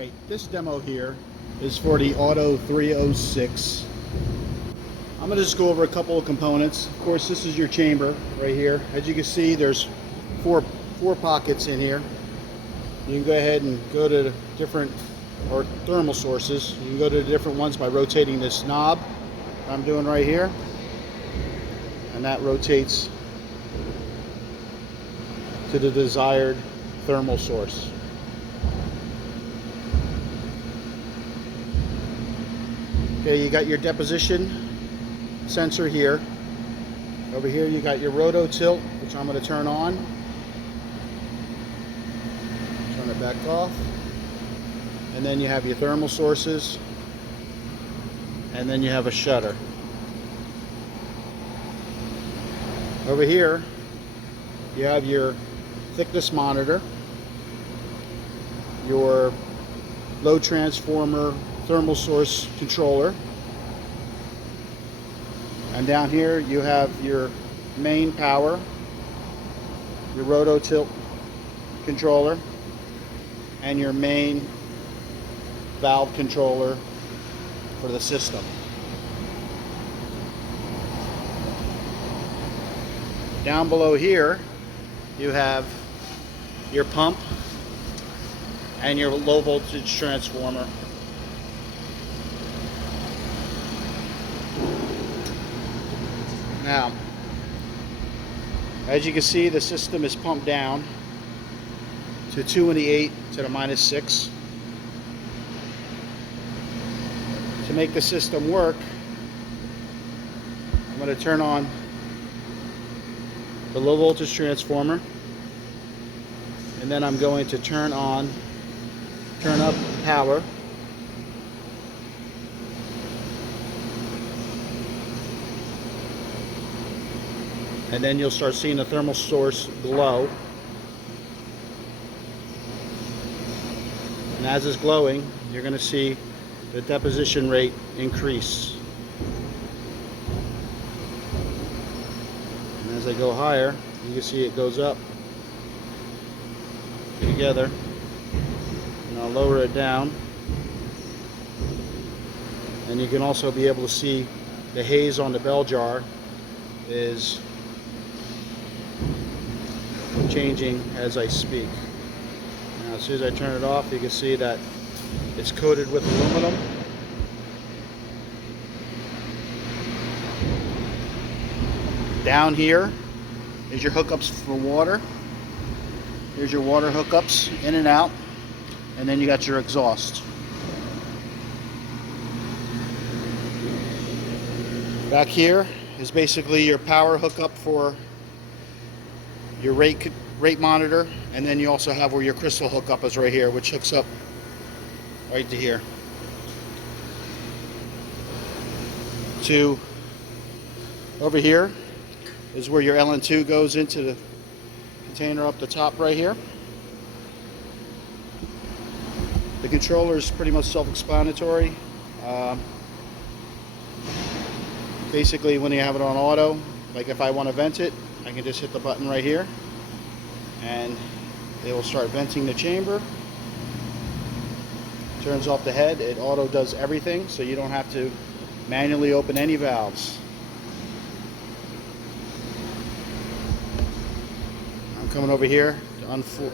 Alright, this demo here is for the Auto 306. I'm going to just go over a couple of components. Of course, this is your chamber right here. As you can see, there's four pockets in here. You can go ahead and go to the different or thermal sources. You can go to the different ones by rotating this knob I'm doing right here, and that rotates to the desired thermal source. Okay, you got your deposition sensor here. Over here you got your roto tilt, which I'm going to turn on. Turn it back off. And then you have your thermal sources. And then you have a shutter. Over here you have your thickness monitor, your load transformer thermal source controller, and down here you have your main power, your roto tilt controller, and your main valve controller for the system. Down below here you have your pump and your low voltage transformer. Now, as you can see, the system is pumped down to 2 to the -6. To make the system work, I'm going to turn on the low voltage transformer, and then I'm going to turn up power, and then you'll start seeing the thermal source glow. And as it's glowing, you're going to see the deposition rate increase. And as I go higher, you can see it goes up together. And I'll lower it down. And you can also be able to see the haze on the bell jar is changing as I speak. Now, as soon as I turn it off, you can see that it's coated with aluminum. Down here is your hookups for water. Here's your water hookups in and out, and then you got your exhaust. Back here is basically your power hookup for your rate monitor, and then you also have where your crystal hookup is right here, which hooks up right to here. Over here is where your LN2 goes into the container up the top right here. The controller is pretty much self-explanatory. Basically, when you have it on auto, like if I want to vent it, I can just hit the button right here and it will start venting the chamber. Turns off the head. It auto does everything, so you don't have to manually open any valves. I'm coming over here to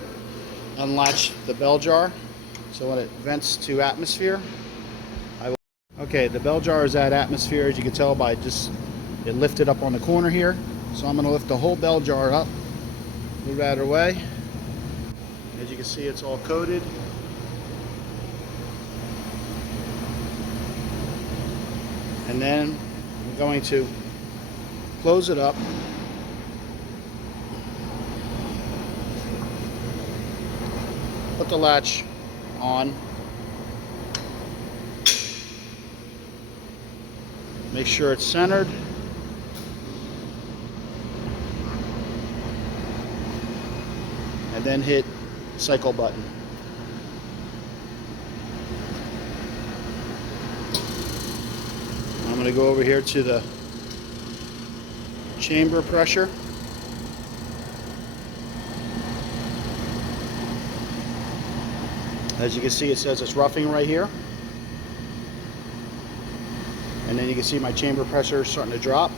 unlatch the bell jar, so when it vents to atmosphere, okay, the bell jar is at atmosphere, as you can tell by just it lifted up on the corner here. So I'm going to lift the whole bell jar up, move out of the way. As you can see, it's all coated. And then I'm going to close it up. Put the latch on. Make sure it's centered. And then hit cycle button. I'm going to go over here to the chamber pressure. As you can see, it says it's roughing right here. And then you can see my chamber pressure starting to drop.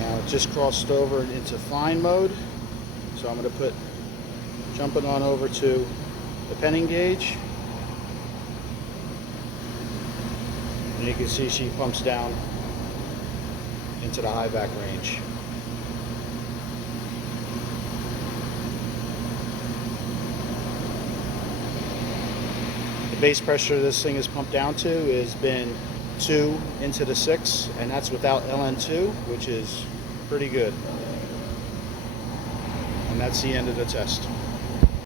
Now it just crossed over into fine mode, so I'm going to jumping on over to the penning gauge, and you can see she pumps down into the high back range. The base pressure this thing is pumped down to has been 2 into the 6, and that's without LN2, which is pretty good. And that's the end of the test.